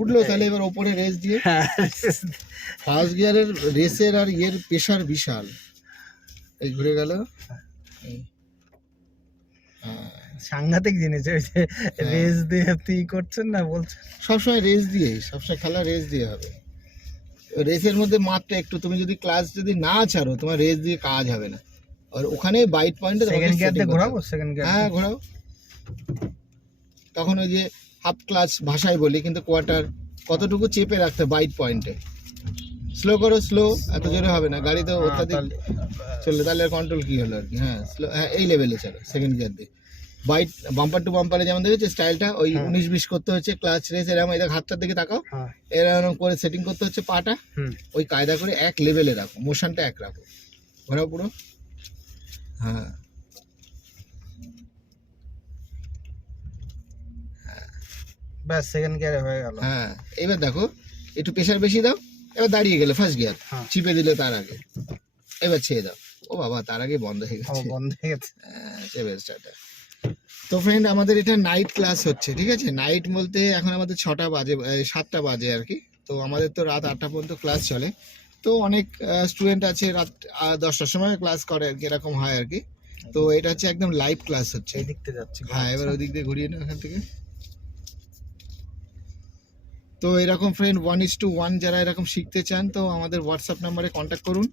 উঠলো তাহলে এবার ওপরে রেস দিয়ে ফার্স্ট গিয়ারের রেসের আর ইয়ের প্রেশার বিশাল। এই ঘুরে গেল, সাংঘাতিক জিনিস। ওই যে রেস দিয়ে আপনি করছেন না বলছেন, সবসময় রেস দিয়ে, সবসময় খেলা রেস দিয়ে হবে। রেসের মধ্যে মাত্রা একটু, তুমি যদি ক্লাস যদি না ছাড়ো তোমার রেস দিয়ে কাজ হবে না। আর ওখানে বাইট পয়েন্টে সেকেন্ড গিয়ার দিয়ে ঘোরাবো, সেকেন্ড গিয়ার হ্যাঁ ঘোরাও। তখন ওই যে হাফ ক্লাচ ভাষায় বলি, কিন্তু কোয়ার্টার কতটুকু চেপে রাখতে বাইট পয়েন্টে। স্লো করো, স্লো, এত জোরে হবে না, গাড়ি তো অত্যাধিক চললে তাহলে কন্ট্রোল কি হলো আর কি। হ্যাঁ স্লো, হ্যাঁ এই লেভেলে চলো সেকেন্ড গিয়ার দিয়ে। বাইট বাম্পার টু বাম্পারে যেমন দেখেছো স্টাইলটা, ওই 19-20 করতে হচ্ছে ক্লাচ রেস, এরকম এদের হাতটার দিকে তাকাও, এরকম করে সেটিং করতে হচ্ছে পাটা, ওই কায়দা করে এক লেভেলে রাখো, মোশনটা এক রাখো, ঘোরাও পুরো। হ্যাঁ ব্যাস সেকেন্ড গিয়ারে হয়ে গেল। হ্যাঁ এবার দেখো একটু প্রেশার বেশি দাও, এবার দাঁড়িয়ে গেলে ফার্স্ট গিয়ার, চিপে দিলে তার আগে, এবার ছেড়ে দাও। ও বাবা, তার আগে বন্ধ হয়ে গেছে, বন্ধ হয়ে গেছে। তো ফ্রেন্ড আমাদের এটা নাইট ক্লাস হচ্ছে, ঠিক আছে। নাইট বলতে এখন আমাদের 6টা বাজে, 7টা বাজে আর কি। তো আমাদের তো রাত 8টা পর্যন্ত ক্লাস চলে। তো অনেক স্টুডেন্ট আছে রাত 10টার সময় ক্লাস করে আর কি, এরকম হয় আর কি। তো এটা হচ্ছে একদম লাইভ ক্লাস হচ্ছে। এই দিকতে যাচ্ছে, হ্যাঁ এবার ওই দিক দিয়ে ঘুরিয়ে নাও এখান থেকে। তো এরকম ফ্রেন্ড 1:1 যারা এরকম শিখতে চান তো আমাদের হোয়াটসঅ্যাপ নাম্বারে কন্ট্যাক্ট করুন।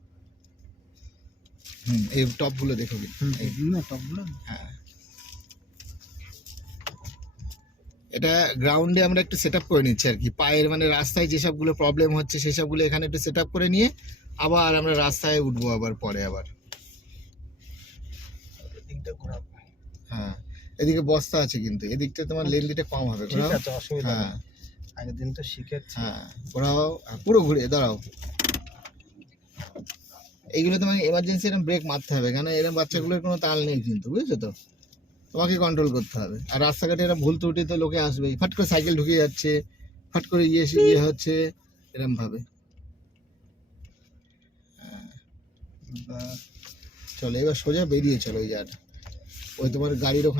এই টপগুলো দেখো, টপগুলো। হ্যাঁ এটা গ্রাউন্ডে আমরা একটু সেট আপ করে নিচ্ছি আর কি, পায়ের মানে রাস্তায় যেসবগুলো প্রবলেম হচ্ছে সেসবগুলো এখানে একটু সেট আপ করে নিয়ে আবার আমরা রাস্তায় উঠবো আবার পরে আবার। হ্যাঁ এদিকে বস্তা আছে কিন্তু এদিকটা তোমার লেন দিতে কম হবে। ঠিক আছে, অসুবিধা নেই, হ্যাঁ আগের দিন তো শিখেছি। হ্যাঁ ঘোরাও, পুরো ঘুরে দাঁড়াও। এইগুলো তোমাকে এমার্জেন্সি এরকম ব্রেক মারতে হবে, কেন এরকম বাচ্চাগুলোর কোনো তাল নেই কিন্তু, বুঝেছো তো, তোমাকে কন্ট্রোল করতে হবে। আর রাস্তাঘাটে এরকম ভুল ত্রুটি তো লোকে আসবেই, ফাট করে সাইকেল ঢুকে যাচ্ছে, ফাট করে ইয়ে হচ্ছে এরকম ভাবে। চলো এবার সোজা বেরিয়ে চলো ওই জায়গাটা, ওই তোমার গাড়ির ওখানে